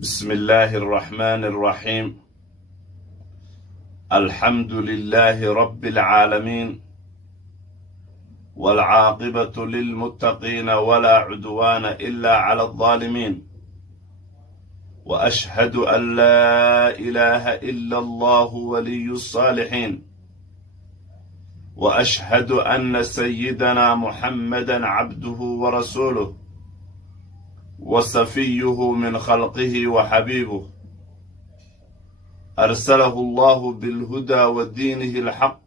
بسم الله الرحمن الرحيم. الحمد لله رب العالمين، والعاقبة للمتقين ولا عدوان إلا على الظالمين، وأشهد أن لا إله إلا الله ولي الصالحين، وأشهد أن سيدنا محمدا عبده ورسوله وصفيه من خلقه وحبيبه، أرسله الله بالهدى ودينه الحق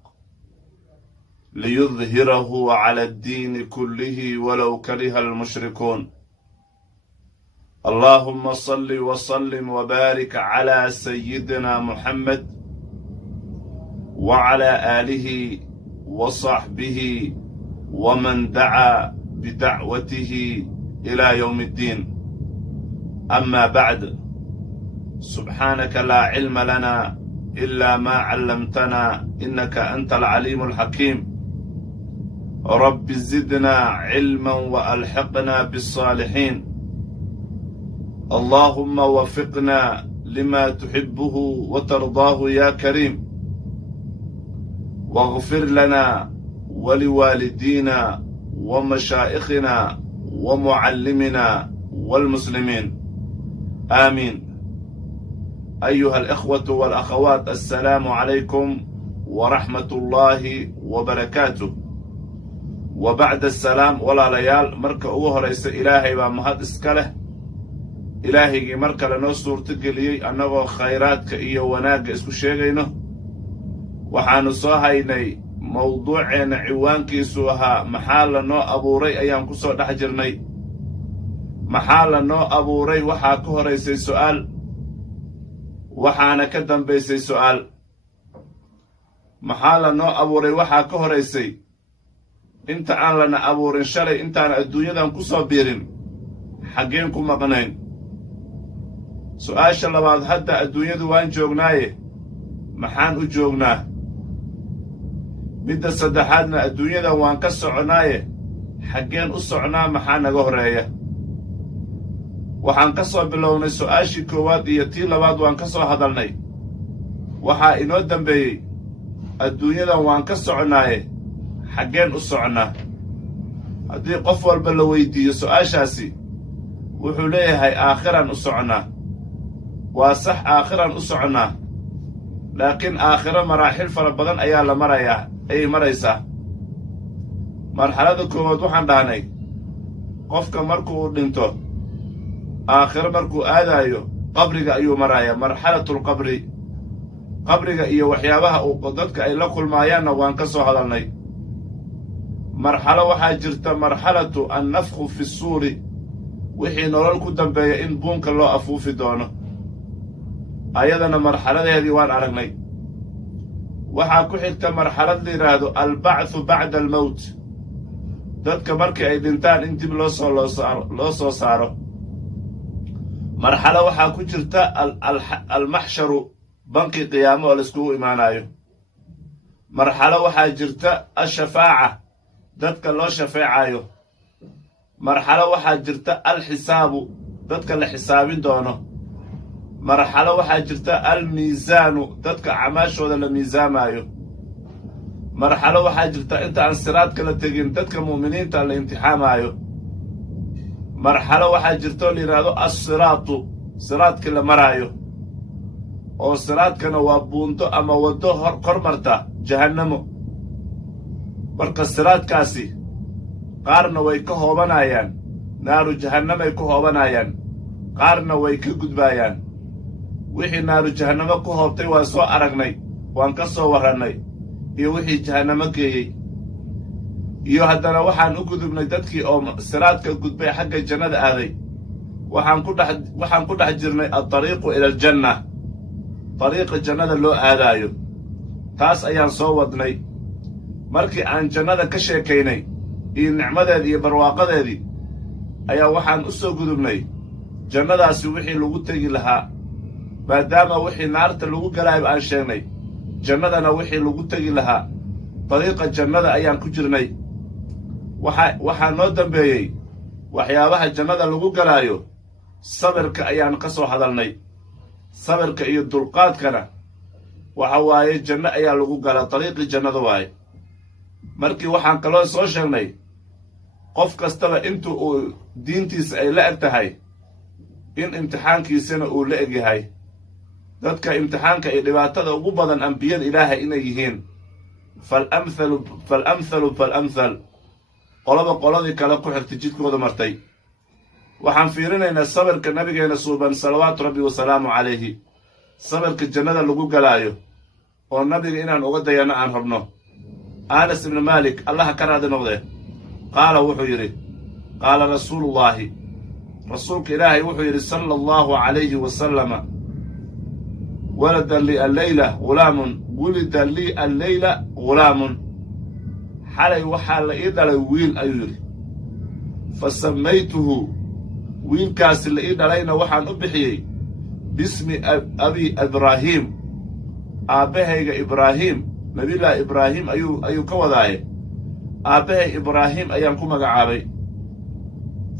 ليظهره على الدين كله ولو كره المشركون. اللهم صل وسلم وبارك على سيدنا محمد وعلى آله وصحبه ومن دعا بدعوته إلى يوم الدين. أما بعد، سبحانك لا علم لنا إلا ما علمتنا إنك أنت العليم الحكيم. رب زدنا علما وألحقنا بالصالحين. اللهم وفقنا لما تحبه وترضاه يا كريم، واغفر لنا ولوالدينا ومشائخنا ومعلمنا والمسلمين، آمين. أيها الإخوة والأخوات، السلام عليكم ورحمة الله وبركاته. وبعد السلام ولا ليال مركا أوه رئيس إلهي ومهد إسكاله إلهي مركا لنو سورتقلي أنه خيراتك إيا وناق إسكو شيغينه وحانو صاهيني موضوعين عوانكي سوها محال نو أبو ري أيام كسو دحجرني. محال نو أبو ري وحا كهريسي سؤال وحانا كدن بيسي سؤال. محال نو أبو ري وحا كهريسي انت آن لنا أبو رين شلي انت آن الدنيا دان كسو بيرين حقينكم مقنين. سؤال شلباد هدا الدنيا دوان جوغناي محان أجوغناه. midda saddexaadna adduunyada waan ka soconaaye xaggeen u socnaa maxaa naga horreeya. waxaan ka soo bilownay su'aashii koowaad iyo tii labaad waan ka soo hadalnay. waxaa inoo dambeeyey adduunyadan waan ka soconaaye xaggeen u socnaa. haddii qof walba la weydiiyo su'aashaasi wuxuu leeyahay aakhiraan u socnaa. waa sax, aakhiraan u socnaa, laakiin aakhiro maraaxil fara badan ayaa la marayaa ayay maraysaa. marxalada koowaad waxaan dhahnay qofka markuu dhinto aakhiro markuu aadaayo qabriga ayuu marayaa, marxalatulqabri. qabriga iyo waxyaabaha dadka ay la kulmaayaanna waan ka soo hadalnay. marxalo waxaa jirta marxalatu annafkhu fi suuri, wixii nolol ku dambeeya in buunka loo afuufi doono. ayadana marxaladeedii waan aragnay. waxaa ku xigta marxalad la yidhaahdo albacthu bacda almowt, dadka markii ay dhintaan in dib loo soo saaro. marxalo waxaa ku jirta almaxsharu, banki qiyaamo oo laiskugu imaanayo. marxalo waxaa jirta alshafaaca, dadka loo shafeecayo. marxalo waxaa jirta alxisaabu, dadka la xisaabin doono. marxalo waxaa jirta almiisaanu, dadka camaashooda la miisaamaayo. marxalo waxaa jirta inta aan siraadka la tegin dadka mu'miniinta la imtixaamaayo. marxalo waxaa jirta oo la yidhaahdo assiraatu, siraadkii la maraayo. oo siraadkana waa buunto ama waddo kor marta jahannamo. marka siraadkaasi qaarna way ka hoobanayaan, naaru jahannamay ku hoobanayaan, qaarna way ka gudbaayaan. wixii naaru jahannamo ku hoobtay waan soo aragnay, waan ka soo warrannay, iyo wixii jahannamo geeyey. iyo haddana waxaan u gudubnay dadkii oo siraadka gudbay xagga jannada aaday. waxaan ku dhex jirnay adariiqu ila aljanna, dariiqa jannada loo aadaayo. taas ayaan soo wadnay. markii aan jannada ka sheekaynay iyo nicmadeedii iyo barwaaqadeedii ayaa waxaan u soo gudubnay jannadaasi wixii lagu tegi lahaa. maadaama wixii naarta lagu galaayba aan sheegnay, jannadana wixii lagu tegi lahaa dariiqa jannada ayaan ku jirnay. waxaa noo dambeeyey waxyaabaha jannada lagu galaayo sabirka ayaan ka soo hadalnay sabirka iyo dulqaadkana waxa waaye janno ayaa lagu galaa dariiqii jannada waaye markii waxaan kaloo soo sheegnay qof kastaba intu uu diintiisa ay la eg tahay in imtixaankiisana uu la eg yahay dadka imtixaanka iyo dhibaatada ugu badan ambiyada ilaahay inay yihiin falamthalu qolaba qoladii kale ku xirtay jidkooda martay waxaan fiirinaynaa sabirka nabigeena suuban salawaatu rabbi wasalaamu calayhi sabirka jannada lagu galaayo oo nabiga inaan uga dayano aan rabno anas ibnu maalik allaha ka raadi noqdee qaala wuxuu yidhi qaala rasuulullaahi rasuulka ilaahay wuxuu yidhi sala allahu calayhi wasalama walida lii alleyla ghulaamun xalay waxaa la ii dhalay wiil ayuu yidhi fa sammaytuhu wiilkaasi la ii dhalayna waxaan u bixiyey bismi abi ibraahiim aabbahayga ibraahiim nabiyullaahi ibraahiim ayuu ka wadaaye aabbahay ibraahiim ayaan ku magacaabay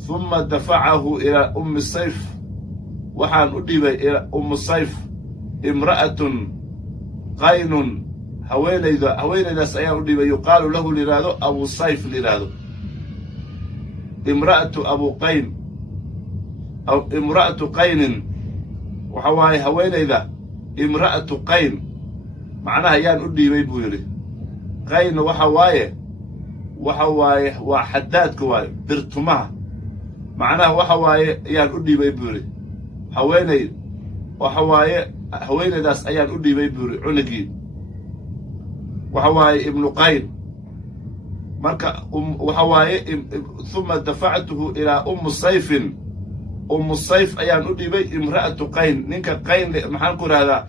humma dafacahu ilaa ummi sayf waxaan u dhiibay ilaa ummu sayf imra'atun qaynun haweenaydaas ayaan u dhiibay yuqaalu lahu layidhaahdo abu sayf layidhaahdo imra'atu qaynin waxa waaye haweenayda imra'atu qayn macnaha ayaan u dhiibay buu yidhi qayn waxa waaye waa xadaadka waaye birtumaha macnaha waxa waaye ayaan u dhiibay buu yidhi haweenay waxa waaye haweenaydaas ayaan u dhiibay buu yidhi cunugii waxa waaye ibnu qayn marka waxa waaye uma dafactuhu ilaa ummu sayfin ummu sayf ayaan u dhiibay imra'atu qayn ninka qayn maxaan ku idhahdaa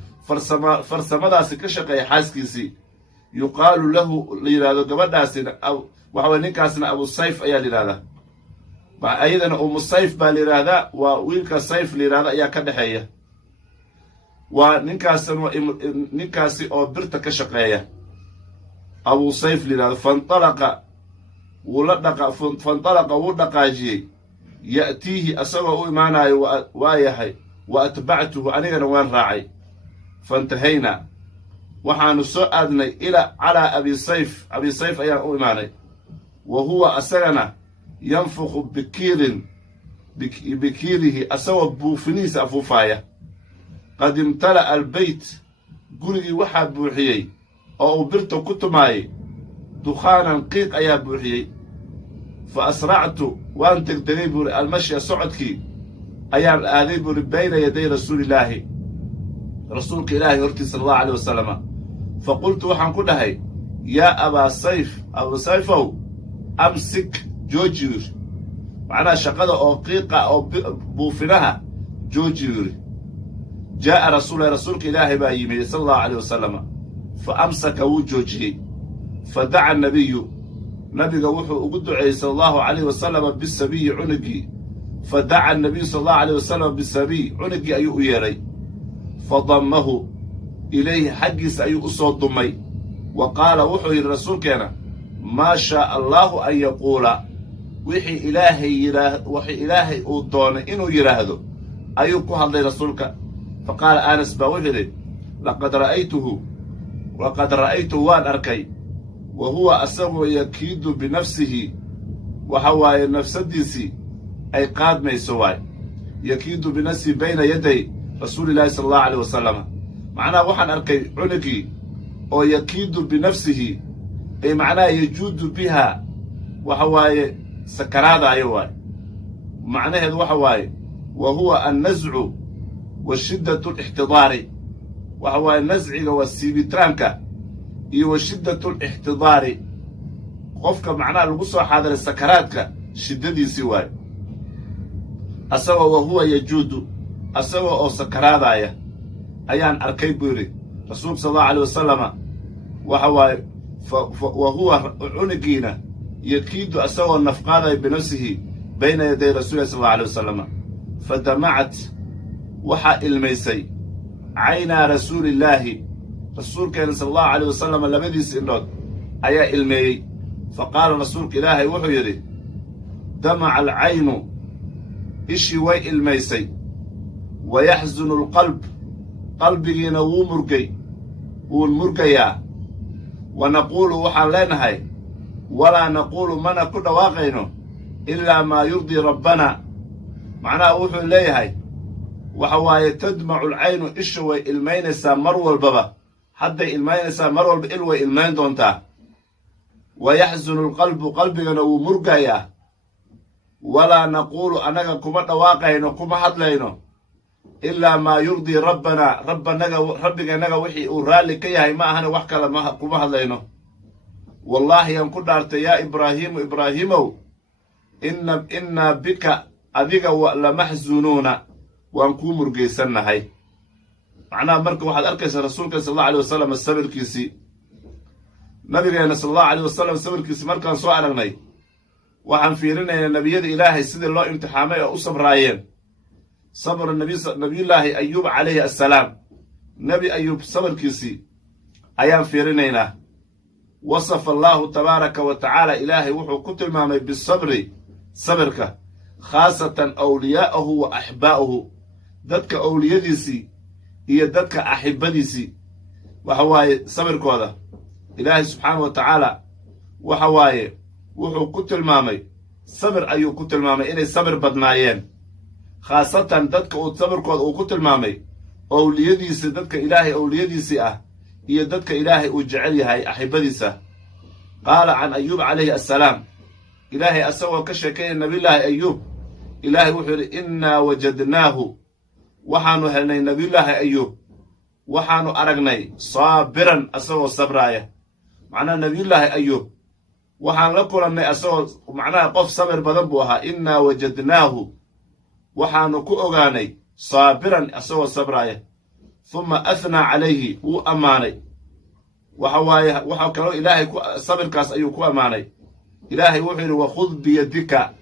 farsamadaasi ka shaqeeya xaaskiisii yuqaalu lahu la yidhahdo gabadhaasina waxa waye ninkaasna abu sayf ayaa la yidhahdaa ayadana ummu sayf baa la yidhaahdaa waa wiilka sayf la yidhahda ayaa ka dhexeeya waa ninkaasi oo birta ka shaqeeya abu sayf la yidhahdo fantalaqa wuu dhaqaajiyey ya'tiihi asagoo u imaanayo waa yahay wa atbactuhu anigana waan raacay faintahaynaa waxaanu soo aadnay calaa abi sayf ayaan u imaanay wa huwa asagana yanfuqu bikiirihi asagoo buufinihiisa afuufaaya qad imtala'a albeyt gurigii waxaa buuxiyey oo uu birta ku tumaayey dukhaanan qiiq ayaa buuxiyey fa asractu waan degdegay buuri almashya socodkii ayaan aaday buuri bayna yaday rasuulillaahi rasuulka ilaahay hortiisa sala allahu aleyh wasalama fa qultu waxaan ku dhahay yaa abaa sayfow amsik jooji yiri macnaha shaqada oo qiiqa oo buufinaha jooji yiri jaa'a rasuulka ilaahay baa yimid sala allahu aleyh wasalama fa amsaka wuu joojiyey fa daca nabiga wuxuu ugu duceeyey sala allahu calayh wasalama bisabiyi cunugii fa daca anabiyu sala allahu aleyh wasalama bisabiy cunugii ayuu u yeedhay fa dammahu ilayhi xaggiisa ayuu u soo dumay wa qaala wuxuu yidhi rasuulkeena maa shaa allaahu an yaquula wixii ilaahay uu doonay inuu yidhaahdo ayuu ku hadlay rasuulka fa qaala anas baa wuxuu yidhi laqad ra'aytuhu waan arkay wa huwa asagoo yakiidu binafsihi waxa waaye nafsadiisii ay qaadmayso waay yakiidu binafsihi bayna yaday rasuulillaahi sala allahu aleyh wasalama macnaha waxaan arkay cunugii oo yakiidu binafsihi ay macnaha yajuudu biha waxa waaye sakaraadaayo waay macnaheedu waxa waaye wa huwa annascu wa shiddatu alixtidaari waxa waaye nasciga waa siibitaanka iyo wa shiddatu alixtidaari qofka macnaha lagu soo xaadiray sakaraadka shiddadiisii waayo asagoo wa huwa yajuudu asagoo oo sakaraadaaya ayaan arkay buu yidhi rasuulka sala allahu aleyh wasalama waxa waaye wa huwa cunugiina yakiidu asagoo nafqaadaya binafsihi bayna yaday rasuulillahi sala allahu aleyh wasalama fa damacat waxaa ilmaysay caynaa rasuulillaahi rasuulkeena sala allahu aleyh wasalama labadiisi indhood ayaa ilmeeyey fa qaala rasuulka ilaahay wuxuu yidhi damaca alcaynu ishii way ilmaysay wayaxsunu alqalb qalbigiina wuu murgayaa wa naquulu waxaan leenahay walaa naquulu mana ku dhawaaqayno ilaa maa yurdii rabbana macnaha wuxuu leeyahay waxa waaye tadmacu alcaynu isha way ilmaynaysaa mar walbaba hadday ilmaynaysaa mar walba il way ilmayn doontaa wayaxsunu alqalbu qalbigana wuu murgayaa walaa naquulu annaga kuma dhawaaqayno kuma hadlayno ilaa maa yurdii rabbana rabbiganaga wixii uu raalli ka yahay ma ahane wax kale kuma hadlayno wallaahi aan ku dhaartay yaa ibraahiimu ibraahiimow innaa bika adiga lamaxsunuuna waan kuu murgaysannahay macnaha marka waxaad arkaysaa rasuulka sal allahu alay wasalam sabirkiisii nabigeenna sal allahu aleyh wasalam sabirkiisii markaan soo aragnay waxaan fiirinaynaa nebiyada ilaahay sidii loo imtixaamay oo u sabraayeen sabra nabiyullaahi ayuub calayhi assalaam nebi ayuub sabarkiisii ayaan fiirinaynaa wasafa allaahu tabaaraka wa tacaala ilaahay wuxuu ku tilmaamay bisabri sabirka khaasatan awliyaa'ahu wa axbaa'uhu dadka owliyadiisii iyo dadka axibadiisii waxa waaye sabirkooda ilaahay subxaanahu wa tacaala waxa waaye wuxuu ku tilmaamay sabir ayuu ku tilmaamay inay sabir badnaayeen khaasatan dadka uu sabirkooda uu ku tilmaamay owliyadiisii dadka ilaahay owliyadiisii ah iyo dadka ilaahay uu jecel yahay axibadiisa qaala can ayuub calayhi assalaam ilaahay asagoo ka sheekeynaya nabiyullaahi ayuub ilaahay wuxuu yidhi innaa wajadnaahu waxaannu helnay nabiyullaahi ayuub waxaannu aragnay saabiran asagoo sabraaya macnaha nabiyullaahi ayuub waxaan la kulannay asagoo macnaha qof sabir badan buu ahaa innaa wajadnaahu waxaannu ku ogaanay saabiran asagoo sabraaya huma ahnaa calayhi wuu ammaanay waxa waaye waxaa kaloo ilaahay sabirkaas ayuu ku ammaanay ilaahay wuxuu yidhi wakhud biyadika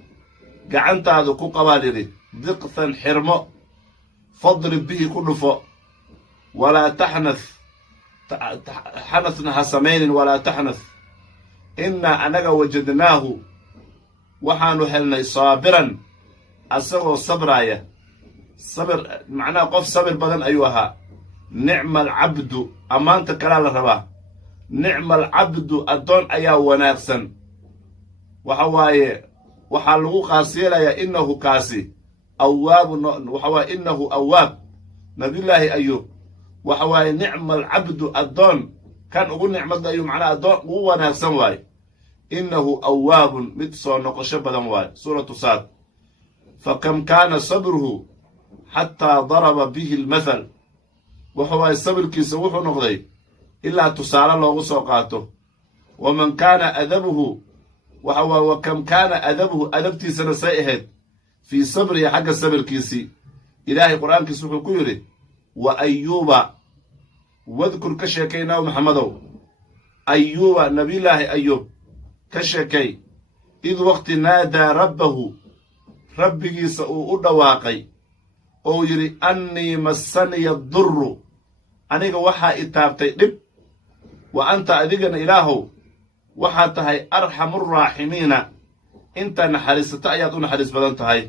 gacantaadu ku qabaad yidhi diqtan xirmo fadrib bihi ku dhufo walaa taxnath xanathna ha samaynin walaa taxnath innaa annaga wajadnaahu waxaannu helnay saabiran asagoo sabraaya sabir macnaha qof sabir badan ayuu ahaa nicma alcabdu ammaanta kalaa la rabaa nicma alcabdu addoon ayaa wanaagsan waxa waaye waxaa lagu qaas yeelayaa innahu kaasi awaabun waxa waaye innahu awaab nabiyullaahi ayuub waxa waaye nicma alcabdu addoon kan ugu nicmada ayuu macnaha addoon ugu wanaagsan waaye innahu awaabun mid soo noqosho badan waaye suuratu saad fakam kaana sabruhu xataa daraba bihi almathal waxa waaye sabirkiisa wuxuu noqday ilaa tusaale loogu soo qaato waman kaana adabuhu waxa waaye wa kam kaana adabuhu adabtiisana say ahayd fii sabrihi xagga sabirkiisii ilaahay qur-aankiisa wuxuu ku yidhi wa ayuuba wadkur ka sheekay nabi maxamedow ayuuba nabiyullaahi ayuub ka sheekay id waqti naadaa rabbahu rabbigiisa uu u dhawaaqay ou yidhi annii massaniya durru aniga waxaa i taabtay dhib wa anta adigana ilaahow waxaad tahay arxamuraaximiina inta naxariisata ayaad u naxariis badan tahay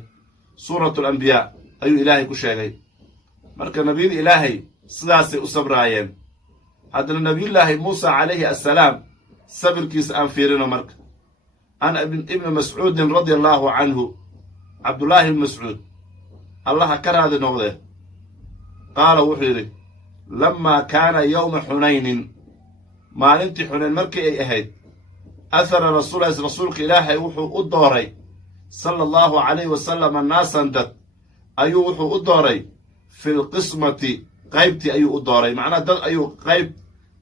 suuratu alambiyaa ayuu ilaahay ku sheegay marka nebiyada ilaahay sidaasay u sabraayeen haddana nebiyullaahi muusa calayhi assalaam sabirkiisa aan fiirino marka can ibni mascuudin radia allaahu canhu cabdullaahi ibni mascuud allaha ka raadi noqdee qaala wuxuu yidhi lammaa kaana yowma xunaynin maalintii xunayn markii ay ahayd ahara rasuulka ilaahay wuxuu u dooray sala allahu calayhi wasalama naasan dad ayuu wuxuu u dooray fi lqismati qaybtii ayuu u dooray macnaha dad ayuu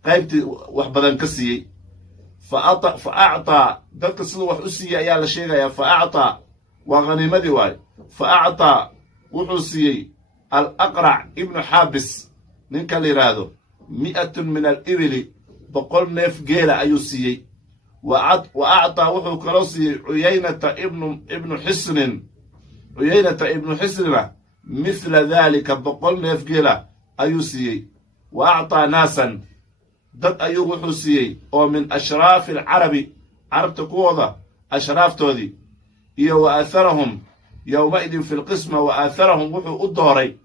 qaybtii wax badan ka siiyey fa actaa dadka siduu wax u siiyey ayaa la sheegayaa fa actaa waa khaniimadii waayo fa actaa wuxuu siiyey alaqrac ibnu xaabis ninka la yidhaahdo mi'atun min alibili 100 neef geela ayuu siiyey wa actaa wuxuu kaloo siiyey cuyaynata ibnu xisnina mithla daalika 100 neef geela ayuu siiyey wa actaa naasan dad ayuu wuxuu siiyey oo min ashraafi alcarabi carabta kuwooda ashraaftoodii iyo wa aharahum yowmaidin fi lqisma wa aaharahum wuxuu u dooray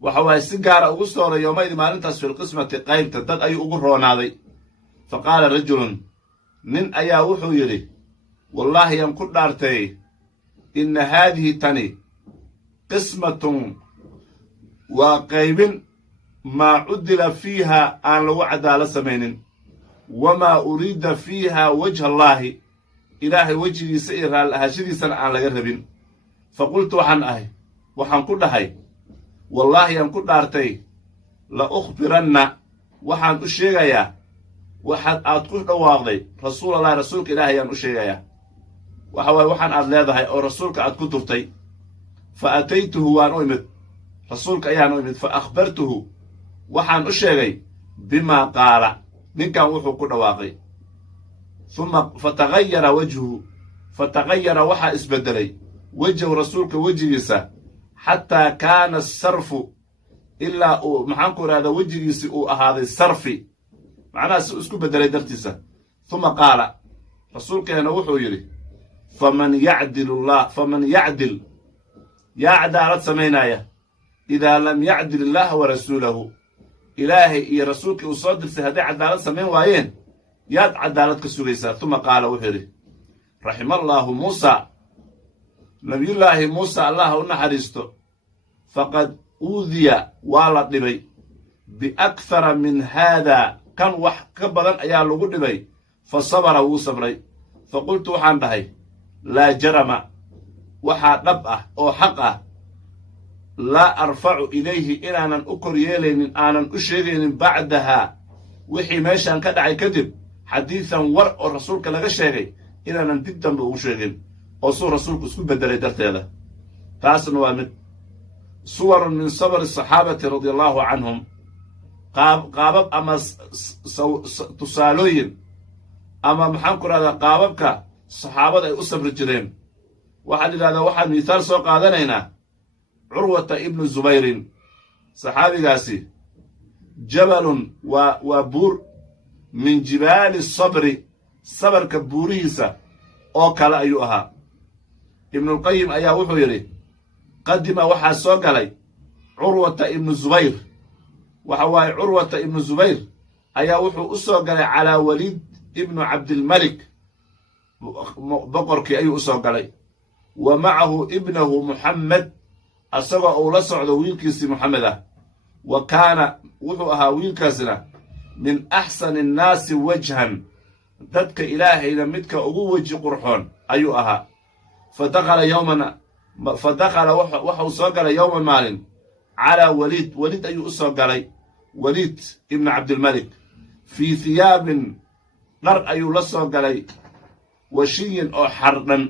waxa waaye si gaara ugu sooray yowmaidin maalintaas fi lqismati qaybta dad ayuu ugu roonaaday fa qaala rajulun nin ayaa wuxuu yidhi wallaahi yaan ku dhaartay inna haadihi tani qismatun waa qaybin maa cudila fiiha aan lagu cadaalad samaynin wamaa uriida fiiha wajha allaahi ilaahay wejigiisa iyo raali ahaashadiisana aan laga rabin fa qultu waxaan ku dhahay wallaahi yaan ku dhaartay la ukhbiranna waxaan u sheegayaa waxaad aad ku dhawaaqday rasuulallahi rasuulka ilaahay yaan u sheegayaa waxa waaye waxaan aad leedahay oo rasuulka aad ku turtay fa ataytuhu waan u imid rasuulka ayaan u imid fa akhbartuhu waxaan u sheegay bimaa qaala ninkan wuxuu ku dhawaaqay uma fatagayara waxaa isbeddelay wejhu rasuulka wejigiisa xataa kaana asarfu ilaa uu maxaanku idhahda wejigiisi uu ahaaday sarfi macnaha si isku beddelay dartiisa uma qaala rasuulkeena wuxuu yidhi faman yacdil yaa cadaalad samaynaya idaa lam yacdil illaaha wa rasuulahu ilaahay iyo rasuulkii uu soo dirsay hadday cadaalad samayn waayeen yaad cadaalad ka sugaysaa uma qaala wuxuu yidhi raxima allaahu muusa nabiyullaahi muusa allaha u naxariisto faqad uudiya waa la dhibay biakhara min haadaa kan wax ka badan ayaa lagu dhibay fa sabara wuu sabray fa qultu waxaan dhahay laa jarama waxaa dhab ah oo xaq ah laa arfacu ilayhi inaanan u kor yeelaynin aanan u sheegaynin bacdahaa wixii meeshaan ka dhacay kadib xadiidan war oo rasuulka laga sheegay inaanan dib dambe ugu sheegin oo suu rasuulku isku beddelay darteeda taasna waa mid suwarun min sabri asaxaabati radia allaahu canhum qaabab ama tusaalooyin ama maxaan ku rahdaa qaababka saxaabada ay u sabri jireen waxaan idhahdaa waxaan mithaal soo qaadanaynaa curwata ibnu zubayrin saxaabigaasi jabalun waa buur min jibaali sabri sabarka buurihiisa oo kale ayuu ahaa ibnulqayim ayaa wuxuu yidhi qadima waxaa soo galay curwata ibnu zubayr waxa waaye curwata ibnu zubayr ayaa wuxuu u soo galay calaa waliid ibnu cabdilmalik boqorkii ayuu u soo galay wa macahu ibnahu muxammed asagoo uu la socdo wiilkiisii moxamed ah wa kaana wuxuu ahaa wiilkaasina min axsani annaasi wajhan dadka ilaahayna midka ugu weji qurxoon ayuu ahaa fa dakhala waxau soo galay yowman maalin calaa waliid ayuu u soo galay waliid ibnu cabdilmalik fii hiyaabin dhar ayuu la soo galay washiyin oo xardhan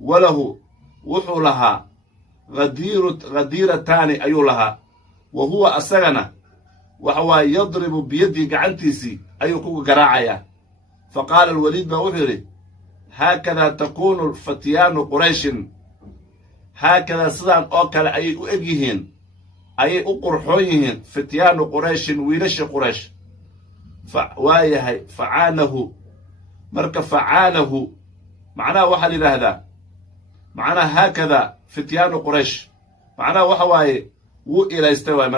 walahu wuxuu lahaa khadiirataani ayuu lahaa wa huwa asagana waxa waaye yadribu biyaddii gacantiisii ayuu ku garaacayaa fa qaala alwaliid baa wuxuu yidhi haakadaa takuunu fatyaanu qurayshin haakadaa sidaan oo kale ayay u eg yihiin ayay u qurxoon yihiin fityaanu qurayshin wiilashii quraysh waayahay facaanahu marka facaanahu macnaha waxaa la yidhaahdaa macnaha haakadaa fityaanu quraysh macnaha waxa waaye wuu ilaystay waay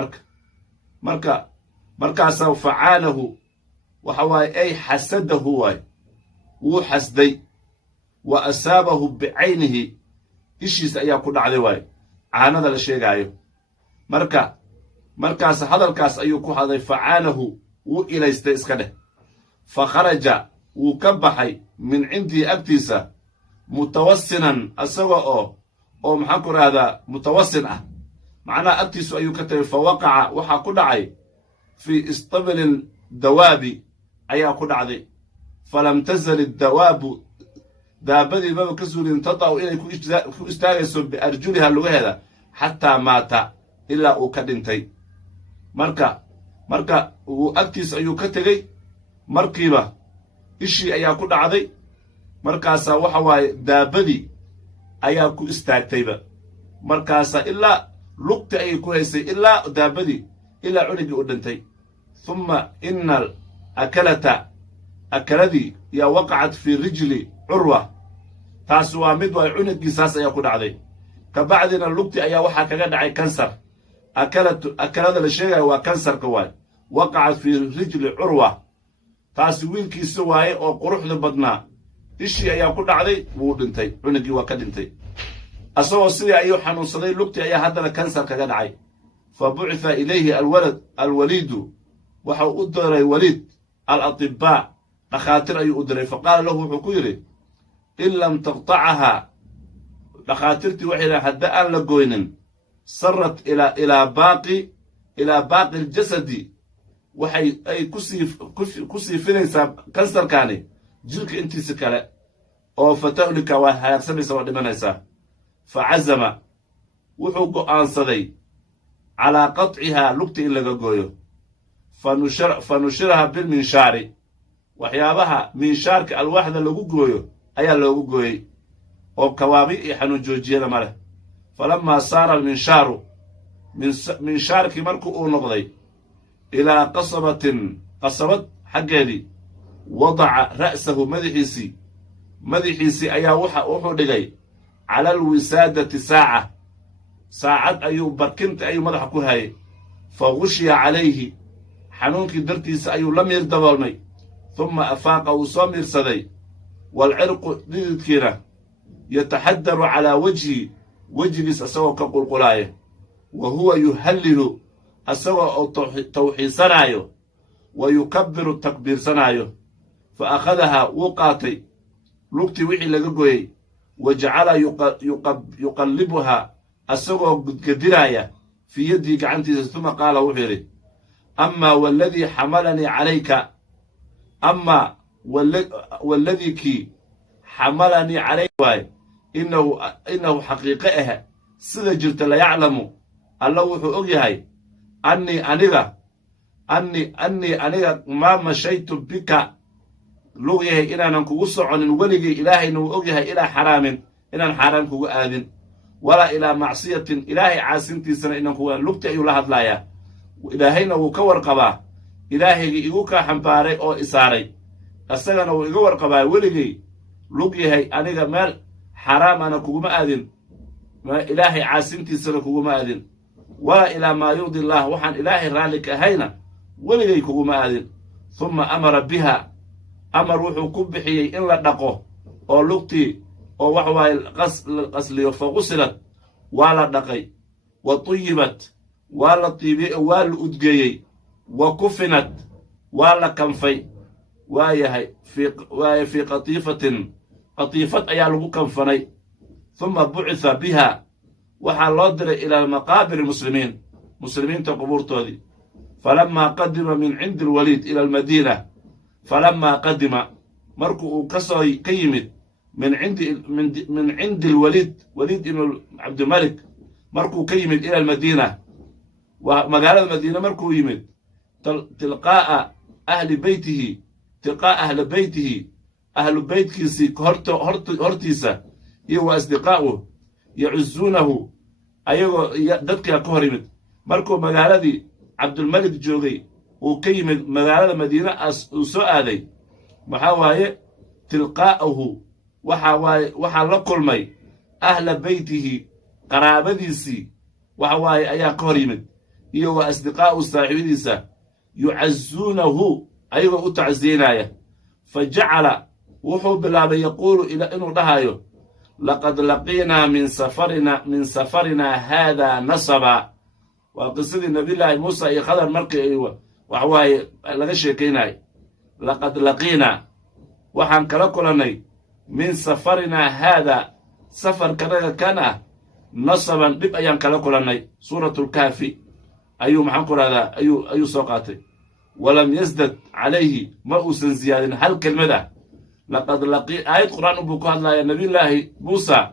markaasaa facaanahu waxa waaye ay xasadahu waay wuu xasday wa asaabahu bicaynihi ishiis ayaa ku dhacday waay caanada la sheegaayo markaas hadalkaas ayuu ku hadlay facaanahu wuu ilaystay iska dheh fa kharaja wuu ka baxay min cindii agtiisa mutawasinan asaga oo maxaan ku rahdaa mutawasin ah macnaha agtiisu ayuu ka tagay fa waqaca waxaa ku dhacay fii istablin dawaabi ayaa ku dhacday falam tazal iddawaabu daabadii maba ka suulin tada'u inay ku istaagayso biarjuliha lugaheeda xataa maata ilaa uu ka dhintay marka uu agtiis ayuu ka tegey markiiba ishii ayaa ku dhacday markaasaa waxa waaye daabadii ayaa ku istaagtayba markaasaa ilaa lugti ayay ku haysay ilaa daabadii ilaa cunigii u dhintay humma ina akaladii yaa waqacat fii rijli curwa taas waa mid waay cunugiisaas ayaa ku dhacday kabacdina lugti ayaa waxaa kaga dhacay kansar akalada la sheegaya waa kansarka waay waqacat fii rijli curwa taasi wiilkiisa waaye oo quruxda badnaa ishii ayaa ku dhacday wuu dhintay cunugii waa ka dhintay asagoo sidii ayuu xanuunsaday lugtii ayaa haddana kansar kaga dhacay fa bucitha ilayhi alwaliidu waxau u diray waliid alatibaa dhakhaatiir ayuu u diray faqaala lahu wuxuu ku yidhi in lam taqtacahaa dhakhaatiirtii waxay yidhahan hadda aan la goynin sarat ilaa baaqi aljasadi waxay ay ku sii finaysaa kansarkaani jirka intiisa kale oo fata'lika waa halaagsanaysa waa dhimanaysaa fa cazama wuxuu go'aansaday calaa qatcihaa lugta in laga gooyo fa nushiraha bilminshaari waxyaabaha minshaarka alwaaxda lagu gooyo ayaa loogu gooyey oo kawaabi iyo xanuun joojiyada ma leh falamaa saara alminshaaru minshaarkii marku uu noqday ilaa qasabad xaggeedii wadaca ra'sahu madaxiisii ayaa wuxuu dhigay cala alwisaadati saacad ayuu barkinta ayuu madaxa ku hayay fa gushiya calayhi xanuunkii dartiisa ayuu la miir daboolmay humma afaaqa wuu soo miirsaday waalcirqu dhididkiina yataxadaru calaa wajhi wejigiis asagoo ka qulqulaaya wa huwa yuhallilu asagoo oo tawxiisanaayo wa yukabbiru takbiirsanaayo fa akhadahaa wuu qaatay lugtii wixii laga goyey wa jacala yuqallibuhaa asagoo gudgadinaaya fii yaddii gacantiisa tuma qaala wuxuu yidhi amaa waladii xamalanii calayka amaa waladii kii xamalanii calayka waay innahu xaqiiqe ah sida jirta layaclamu alla wuxuu og yahay annii aniga maa mashaytu bika lug yahay inaanan kugu soconin weligay ilaahayna wuu og yahay ilaa xaraamin inaan xaaraan kugu aadin walaa ilaa macsiyatin ilaahay caasintiisana inaan kugu aadin lugti ayuu la hadlaayaa ilaahayna wuu ka warqabaa ilaahaygii igu kaa xambaaray oo isaaray isagana wuu iga warqabaa weligay lug yahay aniga meel xaraamana kuguma aadin ilaahay caasintiisana kuguma aadin walaa ilaa maa yurdi allah waxaan ilaahay raalli ka ahayna weligay kuguma aadin humma amara biha amar wuxuu ku bixiyey in la dhaqo oo lugtii oo wax waaye qasliyo fa qusilad waa la dhaqay wa tuyibat waa la tiibiyey oo waa la udgeeyey wa kufinad waa la kanfay waayahay fii qatiifad ayaa lagu kanfanay humma bucitha biha waxaa loo diray ilaa maqaabir muslimiinta qubuurtoodii falamaa qadima min cindi alwaliid ila almadiina falamaa qadima marku uu ka yimid min cindi alwaliid waliid ibnu cabdimalik markuu ka yimid ila almadiina magaalada madiina markuu yimid tilqaa'a ahli beytihi ahlu beytkiisii hortiisa iyo wa asdiqaa'uh yacuzuunahu ayagoo dadkaa ka hor yimid markuu magaaladii cabdulmalik joogay uu ka yimid magaalada madiine uu soo aaday maxaa waaye tilqaa'ahu waxaa la kulmay ahla beytihi qaraabadiisii waxa waaye ayaa ka hor yimid iyo wa asdiqaa'u saaxiibadiisa yucazuunahu ayagoo u tacsiyeynaya fa jacala wuxuu bilaabay yaquulu inuu dhahayo laqad laqiinaa min safarinaa haadaa nasaba waa qisadii nabiyllaahi muusa iyo khadar markii ay wax waaye laga sheekaynayo laqad laqiinaa waxaan kala kulannay min safarinaa haadaa safarkanaga kan ah nasaban dhib ayaan kala kulannay suuratulkaafi ayuu maxaan ku rahdaa ayuu soo qaatay walam yasdad calayhi ma uusan ziyaadin hal kelmad ah aayad qur'aan unbuu ku hadlaaya nabiyullaahi muusa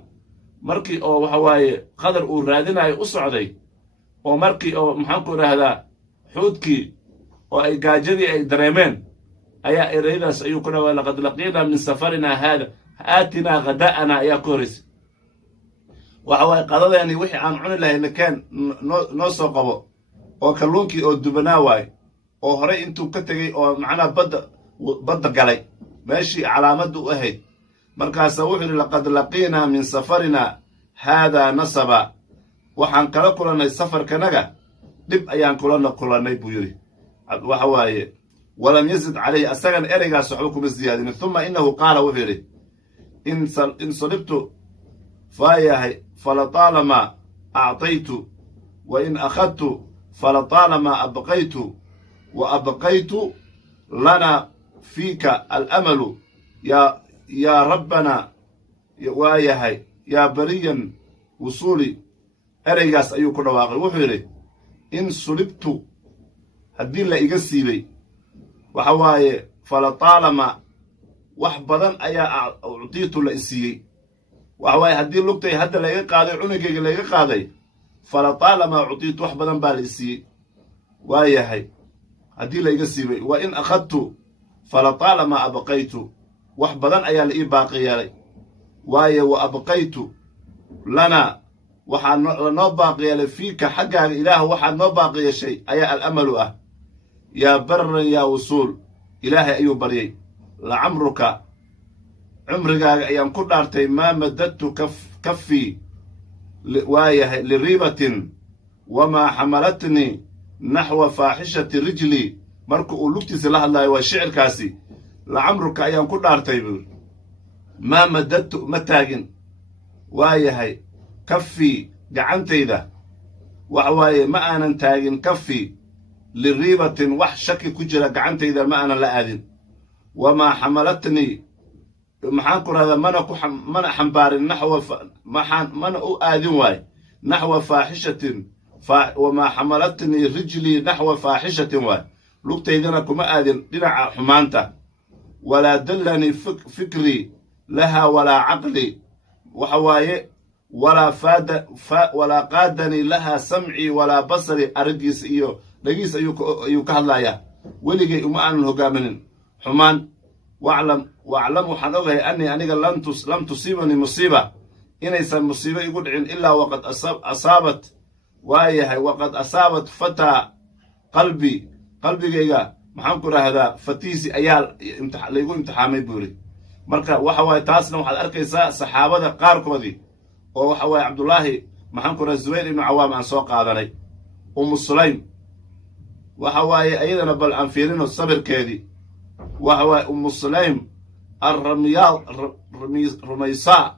markii oo waxa waaye khadar uu raadinayo u socday oo markii oo maxaan ku idhaahdaa xuudkii oo ay gaajadii ay dareemeen ayaa ereyadaas ayuu ku dhawaa laqad laqiinaa min safarinaa haada aatinaa khadaa'ana ayaa ku horaysa waxa waaye qadadeeni wixii aan cuni lahay nakeen noo soo qabo oo kalluunkii oo dubanaa waaye oo horay intuu ka tegey oo macnaha badda galay meeshii calaamadda u ahayd markaasaa wuxuu yidhi laqad laqiinaa min safarina haadaa nasaba, waxaan kala kulannay safarkanaga dhib ayaan kulannay buu yidhi. waxa waaye walam yazid calayhi, asagana ereygaas waxba kuma siyaadinin. uma inahu qaala wuxuu yidhi in salibtu faayahay falataalamaa acطaytu wa in akhadtu falataalamaa abqaytu wa abqaytu lana fiika alamalu yaa rabbana waayahay yaa bariyan wusuuli. ereygaas ayuu ku dhawaaqay. wuxuu yidhi in sulibtu haddii la iga siibay, waxa waaye falataalamaa wax badan ayaa uctiitu la isiiyey. waxa waaye haddii lugtay hadda layga qaaday, cunugayga layga qaaday, falataalamaa uctiitu wax badan baa la isiiyey. waayahay haddii la iga siibay. wa in akhadtu falataalamaa abqaytu, wax badan ayaa la ii baaqi yeelay. waaye wa abqaytu lana, waxaa lanoo baaqi yeelay fiika xaggaaga ilaah waxaad noo baaqi yeeshay ayaa alamalu ah. yaa barran yaa wusuul, ilaahay ayuu baryay. lacamruka, cumrigaaga ayaan ku dhaartay, maa madadtu kaffii waayahay liriibatin wamaa xamalatnii naxwa faaxishati rijlii. marka uu lugtiisa la hadlaayo waa shicirkaasi. lacamruka ayaan ku dhaartay buu maa madadtu ma taagin waayahay kaffii gacantayda, waxa waaye ma aanan taagin kaffii liriibatin wax shaki ku jira gacantayda ma aanan la aadin. wamaa xamalatnii, maxaan ku rahdaa mana xambaarin mana u aadin waaye naxwa faaxishatin. wamaa xamalatnii rijlii naxwa faaxishatin waay, lugtaydana kuma aadin dhinaca xumaanta. walaa dallanii fikrii lahaa walaa caqlii, waxa waaye walaa qaadanii lahaa samcii walaa basarii. araggiisa iyo dhagiis ayuu ka hadlayaa. weligay uma aanan hogaaminin xumaan. waclam waxaan ogahay annii aniga lam tusiibanii musiiba, inaysan musiibo igu dhicin ilaa waqad asaabat waayahay waqad asaabat fataa qalbigayga maxaan ku rahdaa fatiisi ayaa laygu imtixaamay buu yidhi. marka waxa waaye taasna waxaad arkaysaa saxaabada qaarkoodii oo waxa waaye cabdullaahi maxaan ku raha zubayr ibnu cawaam aan soo qaadanay. umu sulaym waxa waaye ayadana bal aan fiirino sabirkeedii. waxa waaye umu sulaym rumaysaa,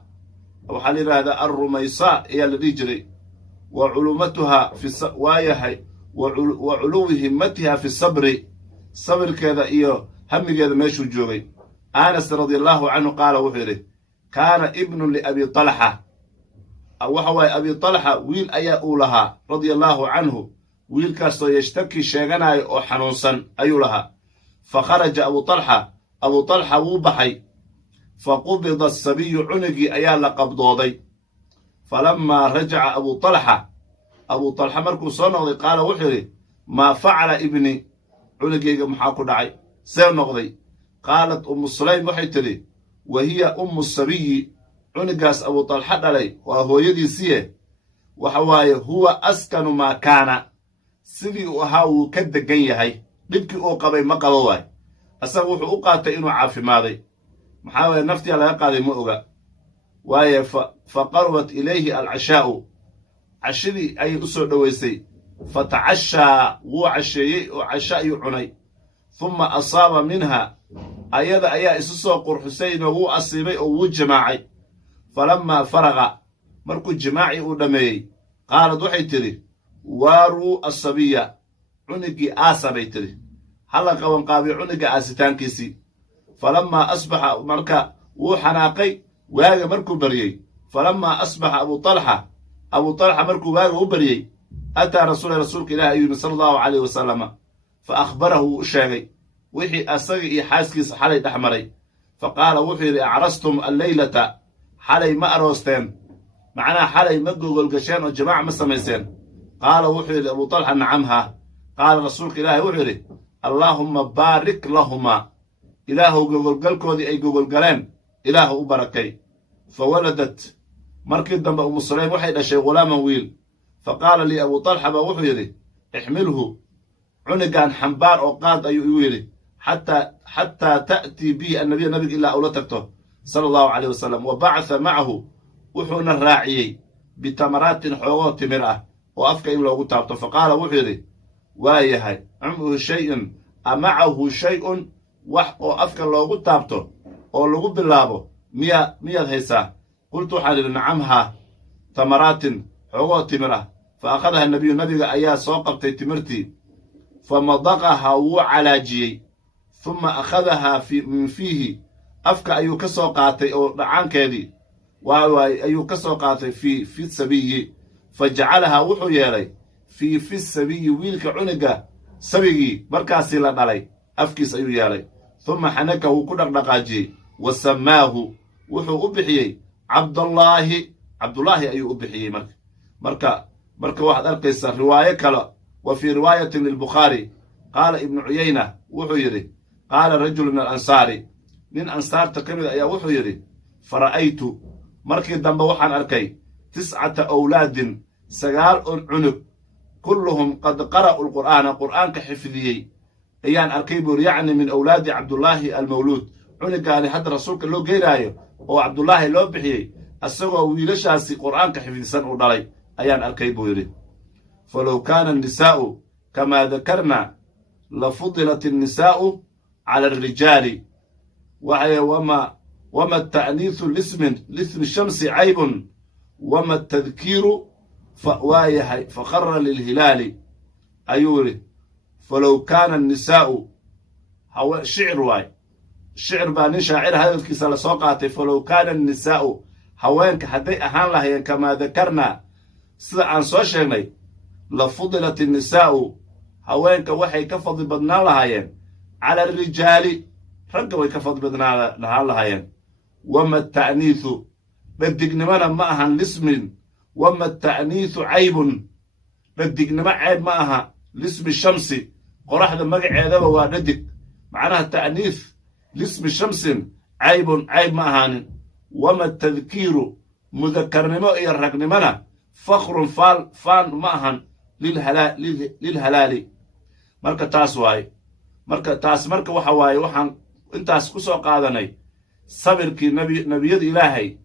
waxaa la yidhaahdaa alrumaysaa ayaa la dhihi jiray. wa culumatuhaa waayahay wa culuwi himmatiha fi sabri, sabirkeeda iyo hamigeeda meeshuu joogay. anas radiallahu canhu qaala wuxuu yidhi kaana ibnun liabi talxa, waxa waaye abi talxa wiil ayaa uu lahaa radia allaahu canhu. wiilkaasoo yashtaki sheeganaayo oo xanuunsan ayuu lahaa. fa kharaja abu talxa wuu baxay. fa qubida asabiyu, cunugii ayaa la qabdooday. falammaa rajaca abu talxa markuu soo noqday qaala wuxuu yidhi maa facala ibni, cunugayga maxaa ku dhacay, see noqday. qaalat umu sulaym waxay tidhi wa hiya ummu sabiyi, cunugaas abu talxa dhalay waa hooyadiisiye. waxa waaye huwa askanu maa kaana, sidii uu ahaa wuu ka degan yahay. dhibkii uu qabay ma qabo waay. asaga wuxuu u qaatay inuu caafimaaday. maxaa waaye naftiyaa laga qaaday ma oga. waaye fa qarbat ilayhi alcashaa'u, cashadii ayay u soo dhowaysay. fatacashaa wuu casheeyey oo casha ayuu cunay. humma asaaba minha, ayada ayaa isu soo qurxusaynoo wuu asiibay oo wuu jimaacay. falammaa faraqa, markuu jimaacii uu dhammeeyey, qaalad waxay tidhi waaruu asabiya, cunugii aasa bay tidhi. hala qabanqaabiyo cunugga aasitaankiisii. falammaa asbaxa, marka wuu xanaaqay waaga markuu baryey. falammaa asbaxa abu talxa markuu waaga u baryey, ataa rasuulka ilahi ayuu yimi sala allahu calayh wasalama. fa akhbarahu wuu u sheegay wixii asaga iyo xaaskiisa xalay dhex maray. fa qaala wuxuu yidhi acrastum alleylata, xalay ma aroosteen, macnaha xalay ma gogolgasheen oo jamaac ma samayseen. qaala wuxuu yidhi abu talxa nacamha. qaala rasuulka ilaahi wuxuu yidhi allaahumma baarik lahumaa, ilaahuw gogolgalkoodii ay gogolgaleen ilaahu u barakay. fa waladat, markii dambe umu sulaym waxay dhashay ghulaaman wiil. fa qaala lii abu talxa baa wuxuu yidhi ixmilhu, cunugaan xambaar oo qaad ayuu igu yidhi xataa ta'tii bihi annabiya, nabiga ilaa ula tagto sala allahu calayh wasalam wa bacatha macahu wuxuuna raaciyey bitamaraatin xoogoo timir ah oo afka in loogu taabto faqaala wuxuu yidhi waa yahay cumhu shayun amacahu shay-un wax oo afka loogu taabto oo lagu bilaabo miyaad haysaa qultu waxaan idhi nacam haa tamaraatin xoogoo timir ah fa akhadaha nabiyu nabiga ayaa soo qabtay timirtii fa madaqahaa wuu calaajiyey huma akhadahaa min fiihi afka ayuu ka soo qaatay oo dhacaankeedii waawaay ayuu ka soo qaatay fi sabiyi fa jacalahaa wuxuu yeelay fi sabiyi wiilka cuniga sabigii markaasii la dhalay afkiis ayuu yeelay huma xanaka wuu ku dhaqdhaqaajiyey wa sammaahu wuxuu u bixiyey cabdullaahi ayuu u bixiyey marka waxaad arkaysaa riwaayo kale wa fii riwaayatin lilbukhaari qaala ibnu cuyayna wuxuu yidhi qaala rajulu min alansaari nin ansaarta ka mid ayaa wuxuu yidhi fara'aytu markii dambe waxaan arkay 9 awlaadin 9 cunug kulluhum qad qara'u lqur'aana qur'aanka xifdiyey ayaan arkay buuri yacni min awlaadi cabdullaahi almawluud cunugaani hadda rasuulka loo geynaayo oo cabdullaahi loo bixiyey asagoo wiilashaasi qur'aanka xifdisan uu dhalay ayaan arkay buu yidhi falow kaana annisaa'u kamaa dakarna la fudilat annisaa'u cala alrijaali wama ata'niisu lismi shamsi caybun wama atadkiiru waayahay faqara lilhilaali ayuu yidhi falow kaana annisaa'u shicir waay shicir baa nin shaacira hadalkiisa la soo qaatay falow kaana annisaa'u haweenka hadday ahaan lahayeen kamaa dakarnaa sida aan soo sheegnay la fudilat annisaa'u haweenka waxay ka fadli badnaan lahaayeen cala alrijaali ragga way ka fadli badnaan lahaayeen wama ata'niisu dhadignimona ma ahan lismin wama ata'niisu caybun dhadignimo cayb ma aha lismi shamsi qoraxda magaceedaba waa dhadig macnaha ta'niis lismi shamsin caybun cayb ma ahaanin wama atadkiiru mudakarnimo iyo ragnimona fakrun faan ma ahan lilhalaali marka taas waaye marka waxa waaye waxaan intaas ku soo qaadanay sabirkii nebiyada ilaahay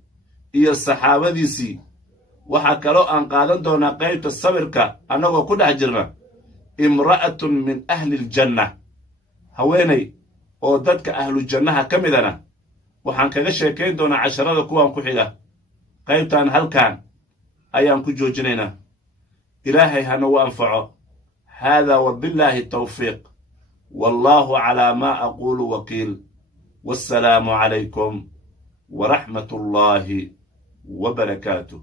iyo saxaabadiisii waxaa kaloo aan qaadan doonaa qaybta sabirka annagoo ku dhex jirna imra'atun min ahli aljanna haweenay oo dadka ahlujannaha ka midana waxaan kaga sheekayn doonaa casharada kuwan ku xiga qaybtan halkan ayaan ku joojinaynaa ilaahay hanagu anfaco haadaa wabillaahi tawfiiq wallaahu calaa maa aquulu wakiil wassalaamu calaykum waraxmat ullaahi wabarakaatuh